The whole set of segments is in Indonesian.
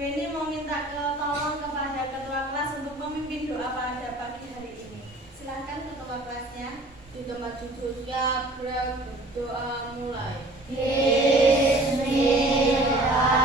Weni mau minta tolong kepada ketua kelas untuk memimpin doa pada pagi hari ini. Silakan ketua kelasnya. Di tempat duduk siap, berdoa mulai. Bismillahirrahmanirrahim.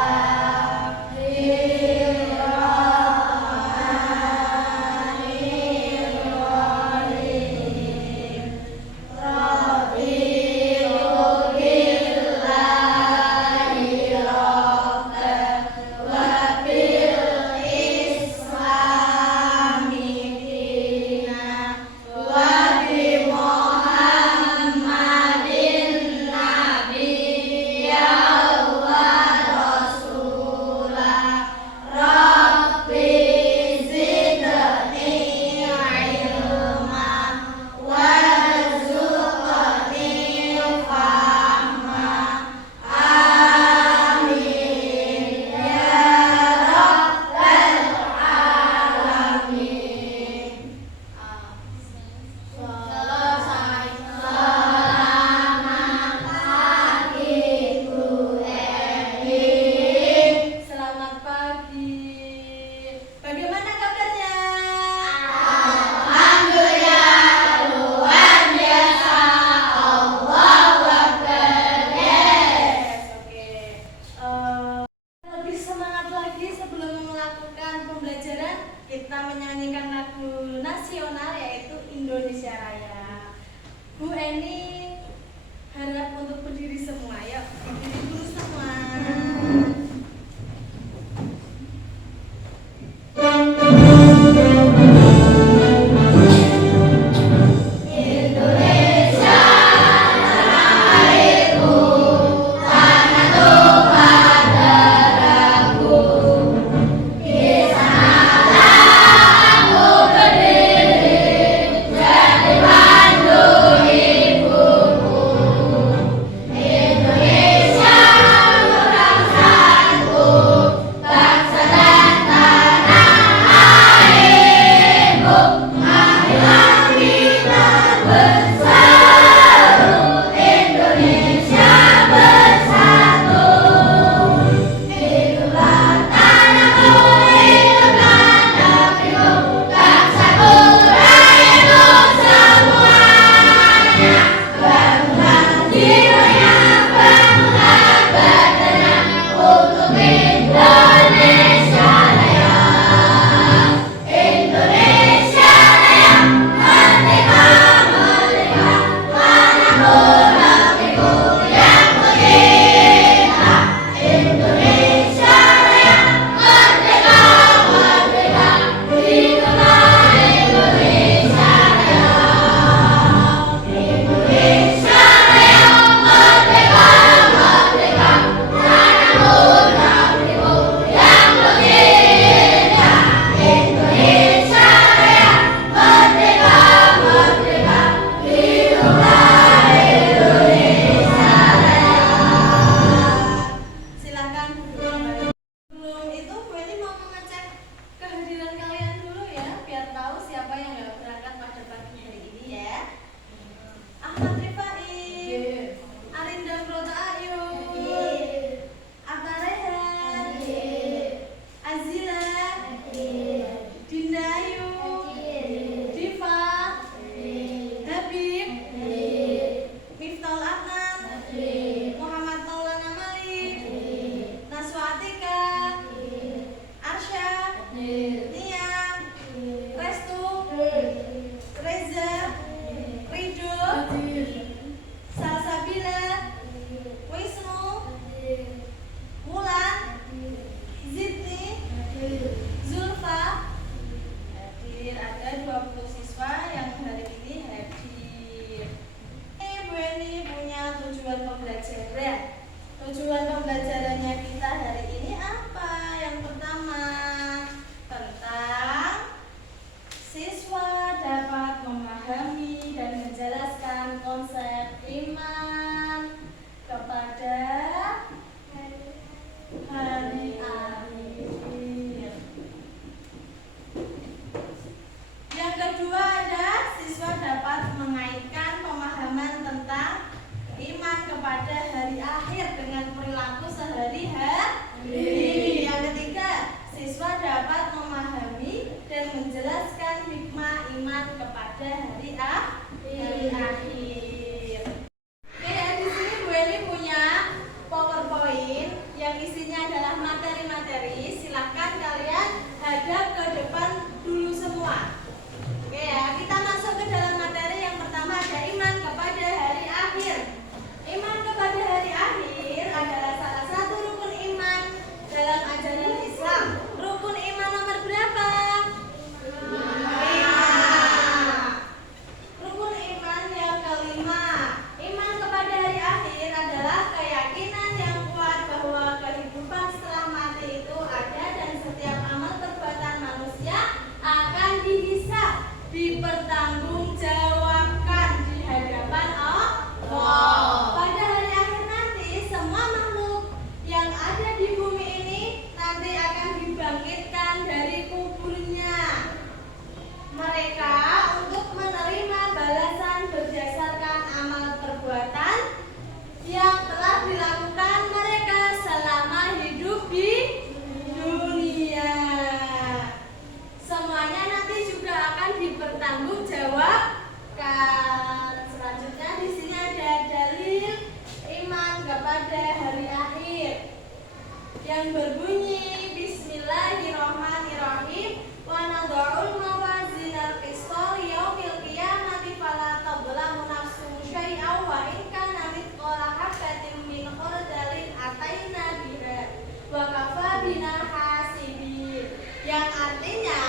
yang berbunyi Bismillahirrahmanirrahim. Wa nadha'ul mawazinal qista liyaumil qiyamati fala tadhlamu nafsun syai'an wa in kana mithqala habatin min khardalin ataina biha wa kafa bina hasibin. Yang artinya,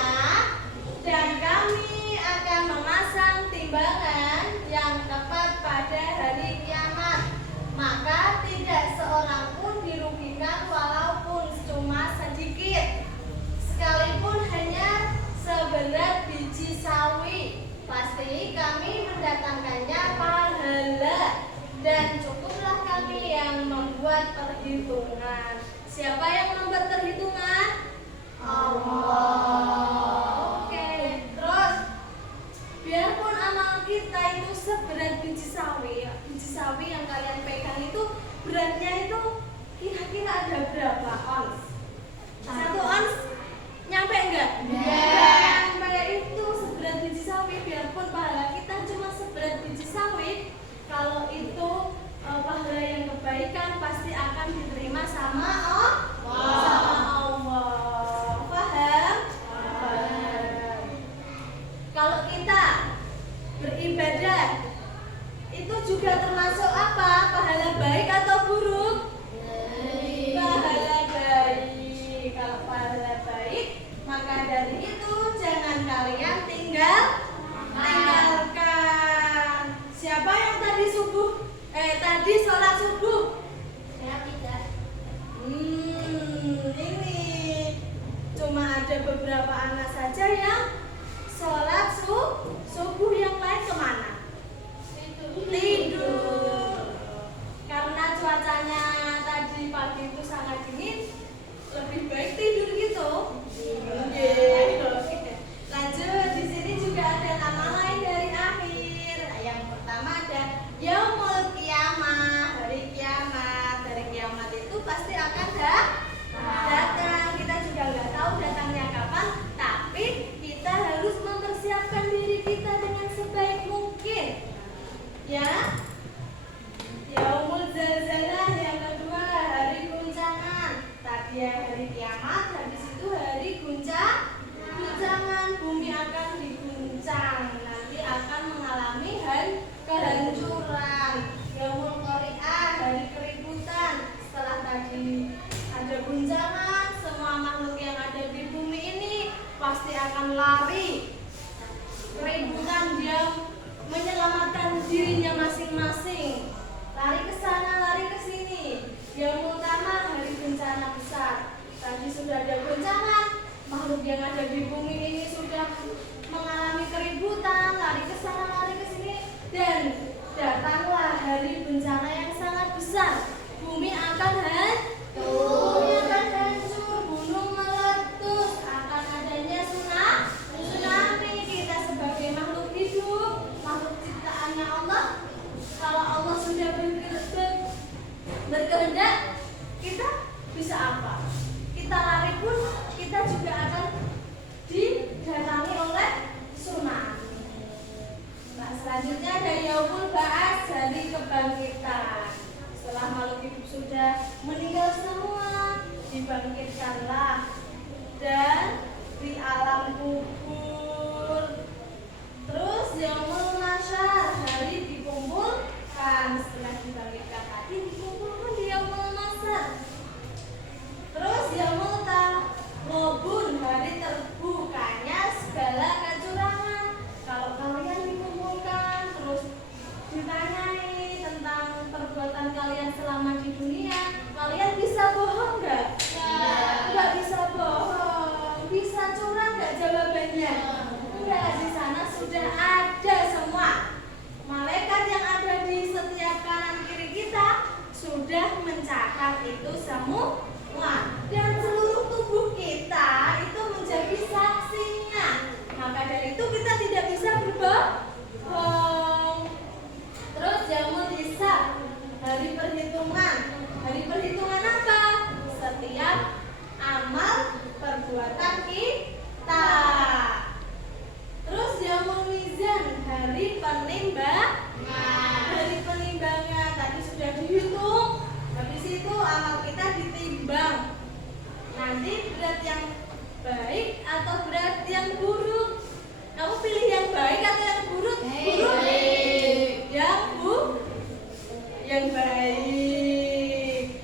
dan kami akan memasang timbangan yang tepat pada hari kiamat, maka tidak seorang pun dirugikan walaupun cuma sedikit, sekalipun hanya seberat biji sawi. Pasti kami mendatangkannya pahala, dan cukuplah kami yang membuat perhitungan. Siapa yang membuat perhitungan? Allah. Oke, terus biarpun amal kita itu seberat biji sawi yang kalian pegang itu beratnya itu kira-kira ada berapa ons? 1 ons nyampe enggak? Nyampe. Itu seberat biji sawi. Biarpun pahala kita cuma seberat biji sawi, kalau itu pahala yang kebaikan pasti akan diterima sama Allah. Paham? Kalau kita beribadah itu juga termasuk apa? Pahala baik atau buruk? Pahala baik. Kalau pahala baik, maka dari itu jangan kalian tinggalkan. Siapa yang tadi sholat subuh? Saya tidak. Ini cuma ada beberapa anak saja yang sholat subuh, yang lain kemana? Tidur. Karena cuacanya tadi pagi itu sangat dingin, lebih baik tidur gitu. Oke. Lanjut, di sini juga ada nama lain dari akhir. Yang pertama ada Yaumul Qiyamah, hari kiamat. Hari kiamat itu pasti akan datang. Kita juga nggak tahu datangnya kapan, tapi kita harus mempersiapkan diri kita dengan sebaik mungkin. Ya. Yaumul Zalzalah yang kedua, hari guncangan. Tadi hari kiamat, habis itu hari guncangan, bumi akan diguncang. Nanti akan mengalami kehancuran. Yaumul Qari'ah, hari keributan. Setelah tadi ada guncangan, semua makhluk yang ada di bumi ini pasti akan lari. Keributan, dia menyelamatkan dirinya masing-masing. Lari ke sana, lari ke sini. Yaumul Qamah, hari bencana besar. Tadi sudah ada goncangan, makhluk yang ada di bumi ini sudah mengalami keributan, lari ke sana, lari ke sini, dan datanglah hari bencana yang sangat besar. Bumi akan hancur, gunung meletus, akan adanya tsunami. Kita sebagai makhluk hidup, makhluk ciptaannya Allah, kalau Allah sudah berkehendak, kita bisa apa? Kita lari pun kita juga akan didatangi oleh tsunami. Nah, selanjutnya ada Yaumul Ba'ats, hari kebangkitan. Setelah makhluk hidup sudah meninggal semua, dibangkitkanlah dan di alam kubur. Terus Yaumul Mahsyar, hari dikumpulkan. Setelah dibangkitkan tadi dikumpulkan di Yaumul Mahsyar. Terus Yaumul Taghabun, hari terbukanya segala kecurangan. Kalau kalian dikumpulkan terus ditanyai tentang perbuatan kalian selama di dunia, kalian bisa bohong nggak? Nggak bisa bohong. Bisa curang nggak jawabannya? Enggak, di sana sudah ada semua. Malaikat yang ada di setiap kanan kiri kita baik atau berarti yang buruk? Kamu pilih yang baik atau yang buruk? Buruk. Yang baik.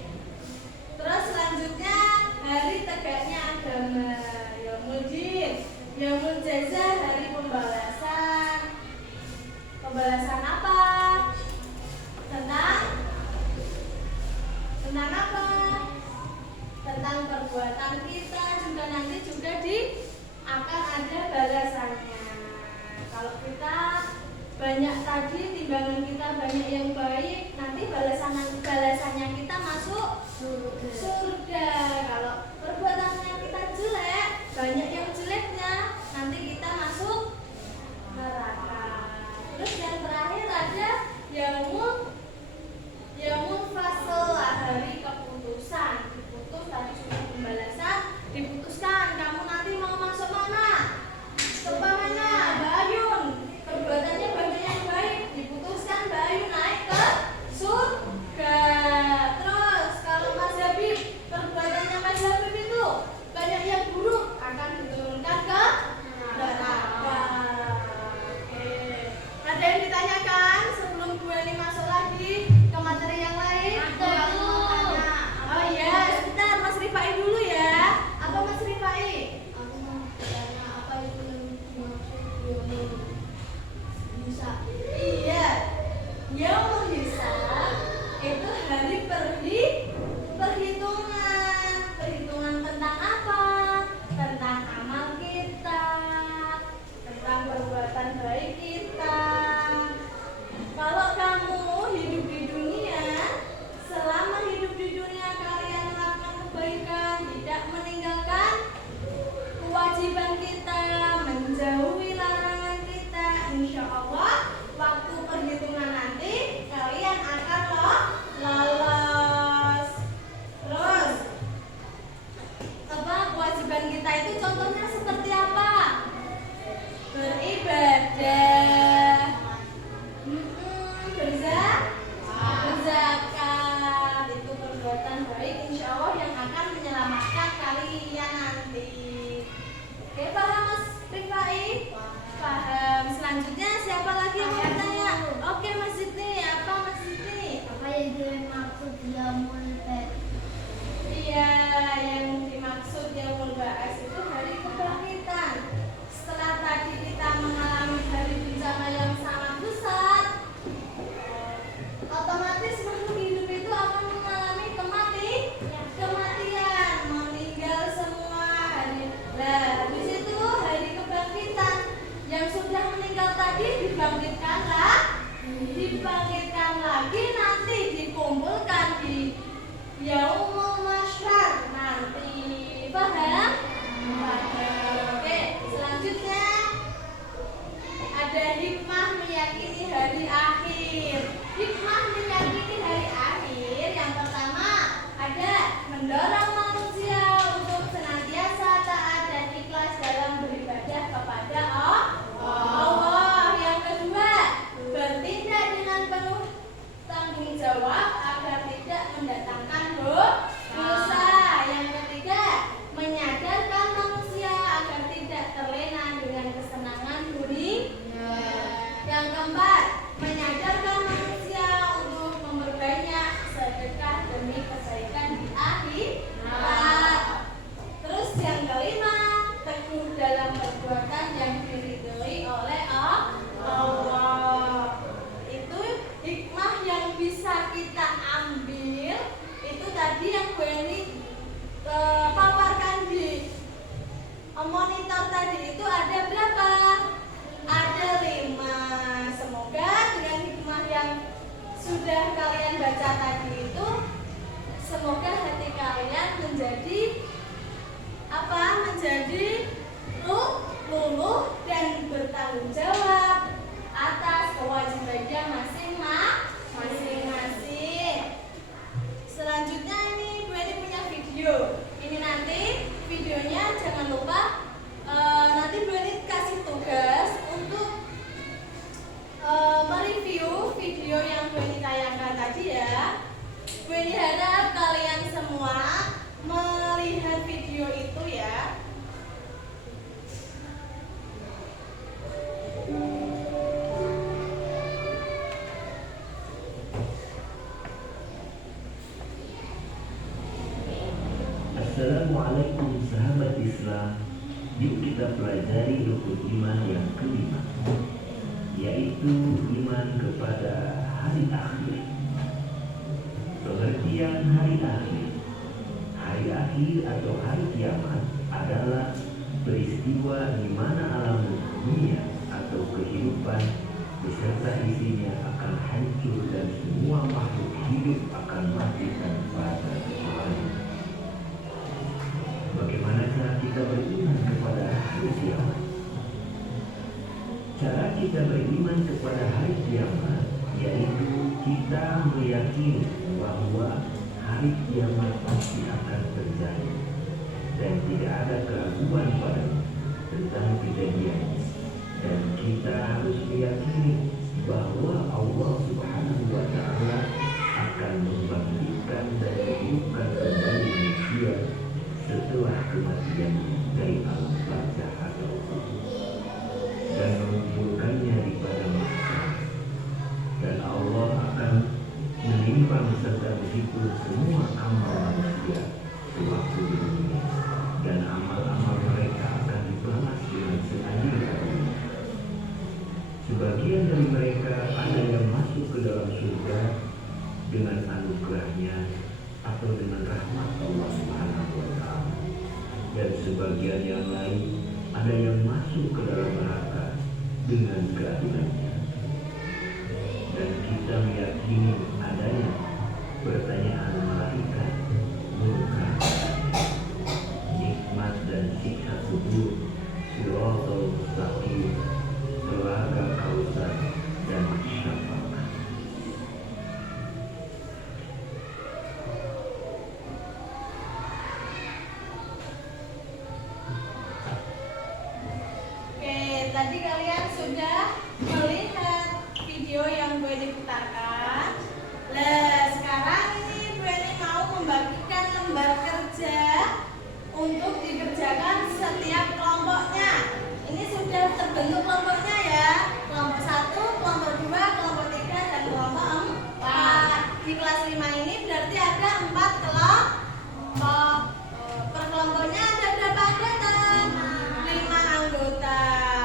Terus selanjutnya hari tegaknya agama. Yaumul Din, Yaumul Jaza, hari pembalasan. Pembalasan apa? Tentang apa? Tentang perbuatan kita juga nanti juga akan ada balasannya. Kalau kita banyak tadi timbangan kita banyak yang baik, nanti balasannya kita masuk surga. Kalau perbuatannya kita jelek, banyak yang jeleknya, nanti kita masuk neraka. Terus yang terakhir ada Yaumul Fasl, hari keputusan. Diputus tadi sudah pembalasan, diputuskan kamu nanti mau masuk mana? Tempat mana? Mbak Ayun, perbuatannya banyak yang baik, diputuskan Mbak Ayun naik ke surga. Terus kalau Mas Habib, perbuatannya Mas Habib itu banyak yang buruk, akan diturunkan ke neraka. Oke. Ada yang ditanyakan sebelum Bu Eni masuk lagi ke materi yang lain? Oh iya, sebentar Mas Rifai dulu ya. Apa Mas Rifai? Aku mau bertanya apa itu yang dimaksud yaumul hisab? Iya, Yaumul Hisab itu hari perhitungan. Perhitungan tentang apa? Tentang amal kita, tentang perbuatan baik kita. Kalau kamu hidup di dunia, selama hidup di dunia kalian melakukan kebaikan, tidak meninggalkan kewajiban kita, menjauhi larangan kita, insya Allah waktu perhitungan nanti kalian akan lolos. Terus kewajiban kita itu contohnya seperti apa? Beribadah, berzakat, itu perbuatan baik insya Allah yang akan menyelamatkan kalian nanti. Oke, paham Mas Rifai? Paham. Selanjutnya siapa lagi yang mau bertanya? Oke Mas Zidni, apa Mas Zidni? Apa yang dimaksud yaumul ba'ats? Iya, yang dimaksud Yaumul Ba'ats itu hari kebangkitan. Setelah tadi kita mengalami hari bencana yang sangat besar, otomatis makhluk hidup itu akan mengalami kematian, meninggal semua hari. Nah, habis itu hari kebangkitan, yang sudah meninggal tadi dibangkitkan lagi, nanti dikumpulkan di Yaumul Mahsyar nanti. Paham? Oke, selanjutnya ada hikmah meyakini hari akhir. Hikmah meyakini hari akhir yang pertama ada mendorong manusia untuk senantiasa taat dan ikhlas dalam beribadah kepada Allah. Yang kedua, bertindak dengan penuh tanggung jawab agar tidak mendatangkan dosa. Yang ketiga, menyadarkan manusia agar tidak terlena dengan kesenangan dunia. Yang keempat, menyadarkan manusia untuk memperbanyak sedekah demi kebaikan di akhirat. Terus yang kelima, teguh dalam perbuatan yang diridhoi oleh Allah. Itu hikmah yang bisa kita ambil. Itu tadi yang Bu Eni paparkan di monitor tadi itu ada berapa? Ada 5. Semoga dengan hikmah yang sudah kalian baca tadi itu, semoga hati kalian menjadi apa? Menjadi luluh dan bertanggung jawab atas kewajibannya masing-masing. Selanjutnya ini Bu Eni punya video. Ini nanti videonya jangan lupa nanti Bu Eni kasih tugas untuk mereview video yang Bu Eni tayangkan tadi ya. Bu Eni harap kalian semua melihat video itu ya. Assalamualaikum sahabat Islam. Yuk kita pelajari rukun iman yang kelima, yaitu iman kepada hari akhir. Pengertian hari akhir. Hari akhir atau hari kiamat adalah peristiwa di mana alam dunia atau kehidupan beserta isinya akan hancur dan semua makhluk hidup akan mati tanpa terkecuali. Bagaimana cara kita beriman kepada hari kiamat? Cara kita beriman kepada hari kiamat yaitu kita meyakini bahwa hari kiamat pasti akan terjadi dan tidak ada keraguan padanya tentang kejadiannya. Dan kita harus meyakini bahwa Allah Subhanahu wa Ta'ala akan membangkitkan dan menghidupkan kembali manusia setelah kematian dari alam barzakh atau kubur dan mengumpulkannya di padang mahsyar. Dan Allah akan menimbang serta menghitung semua amal manusia sewaktu di dunia, dan amal-amal mereka akan dibalas dengan seadil-adilnya. Sebagian dari mereka ada yang masuk ke dalam surga dengan anugerahnya atau dengan rahmat Allah Subhanahu wa Ta'ala, dan sebagian yang lain ada yang masuk ke dalam neraka dengan keadilannya. Dan kita meyakini adanya pertanyaan malaikat, munkar, nikmat dan siksa kubur, siratal mustaqim, telaga kausar, dan syafaat. Oke, tadi kalian sudah melihat video yang gue diputarkan. Nah, sekarang ini gue mau membagikan lembar kerja untuk dikerjakan setiap kelompoknya. Ini sudah terbentuk kelompoknya ya. Kelompok 1, kelompok 2, kelompok 3, dan kelompok 4. Di kelas 5 ini berarti ada 4 kelompok. Per kelompoknya ada berapa anggota? 5 anggota.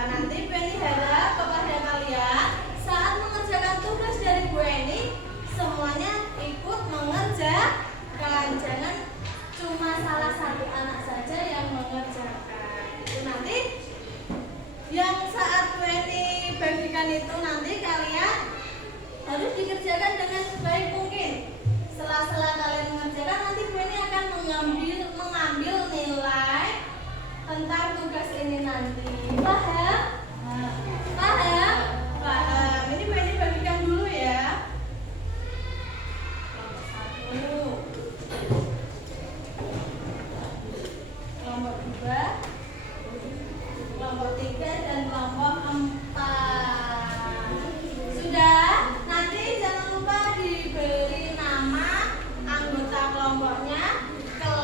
Nanti Penny harap kepada kalian saat mengerjakan tugas dari Bu Eni, semuanya ikut mengerjakan. Jangan cuma salah satu anak saja yang mengerjakan. Itu nanti yang saat Bu Eni bagikan itu nanti kalian harus dikerjakan dengan sebaik mungkin. Setelah kalian mengerjakan, nanti Bu Eni akan mengambil nilai tentang tugas ini nanti. Paham? Paham? Paham. Ini Bu Eni bagikan dulu ya. Kelompok 1, kelompok 2, kelompok 3, dan kelompok 4. Sudah? Nanti jangan lupa diberi nama anggota kelompoknya, kelas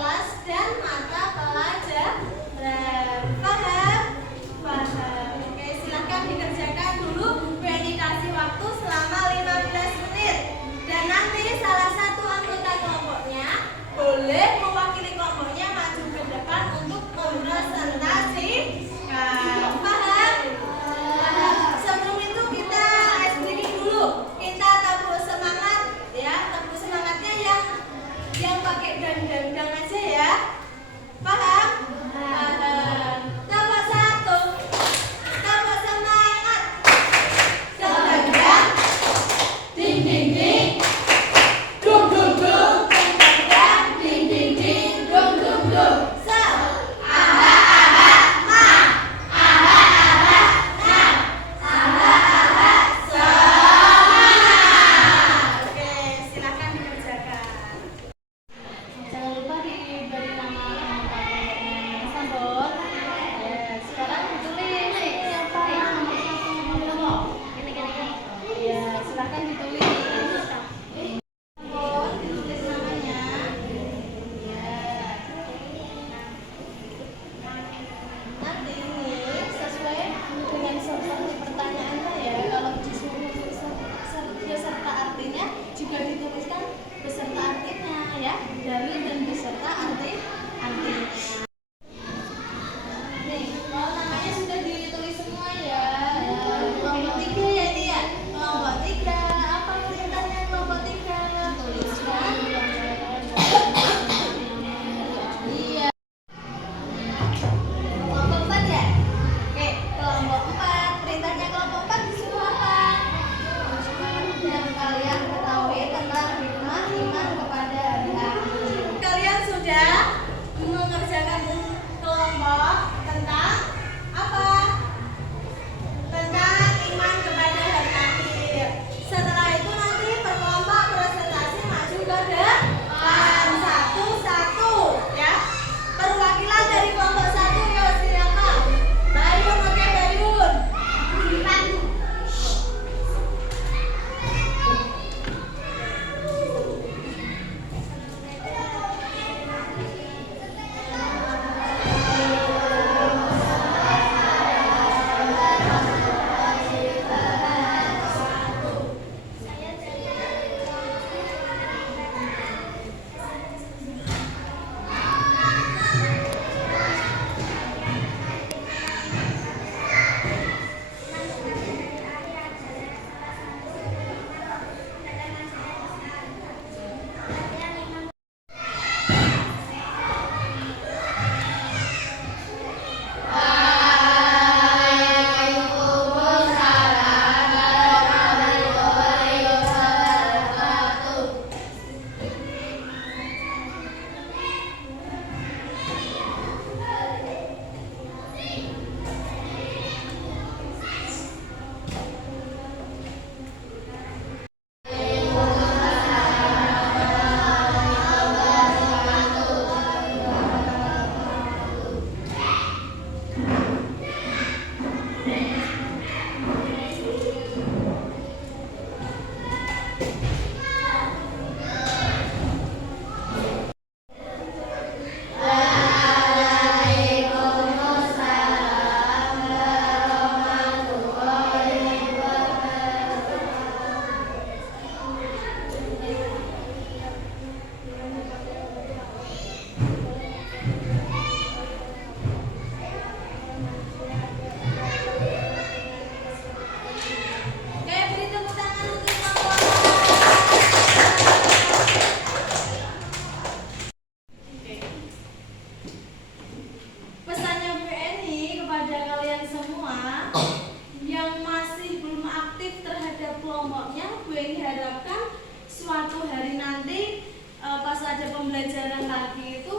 suatu hari nanti pas ada pembelajaran lagi itu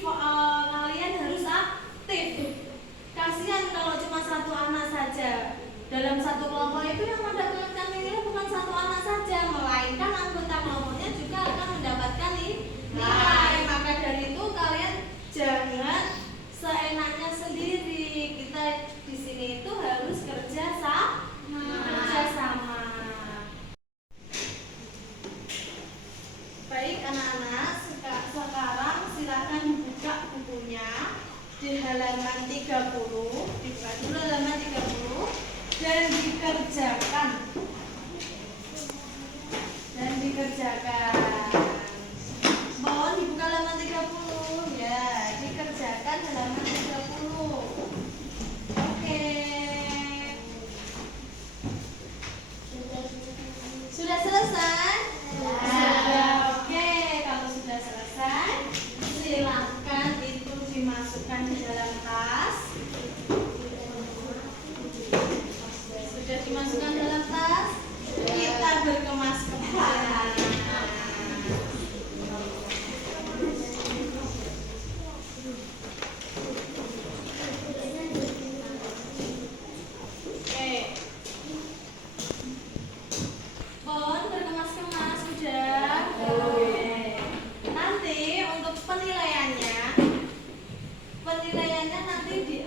kalian harus aktif. Kasihan kalau cuma satu anak saja. Dalam satu kelompok itu yang mendapatkan nilai bukan satu anak saja, melainkan anggota kelompoknya juga akan mendapatkan nilai. Maka dari itu kalian jangan seenaknya sendiri. Kita di sini itu harus kerja sama. Baik anak-anak, sekarang silakan buka bukunya di halaman 30, dibuka dulu halaman 30 dan dikerjakan. Mohon dibuka halaman 30 ya, dikerjakan halaman 30. Oke. Sudah selesai? Oke, kalau sudah selesai, silakan itu dimasukkan di dalam tas. Sudah dimasukkan dalam tas, kita berkemas-kemas. Oke. Bon, berkemas-kemas sudah. Oke. Nanti untuk penilaiannya nanti di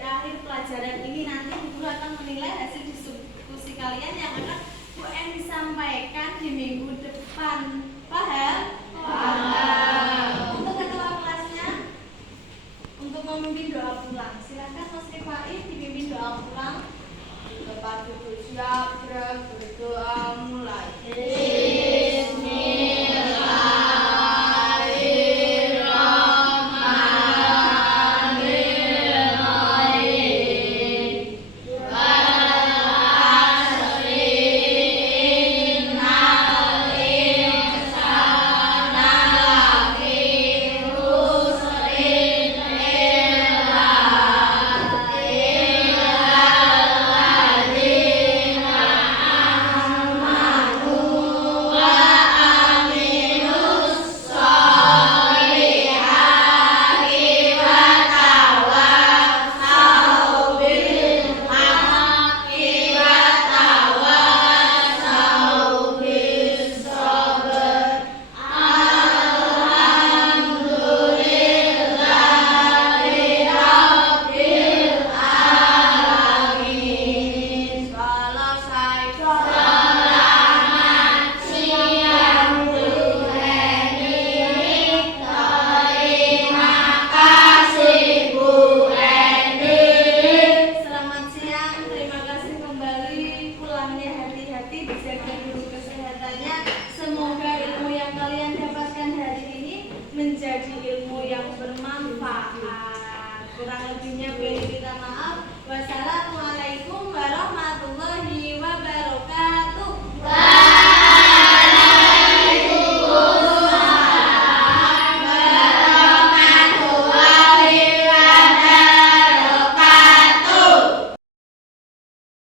akhir pelajaran ini nanti guru akan menilai hasil diskusi kalian yang akan UN disampaikan di minggu depan. Paham?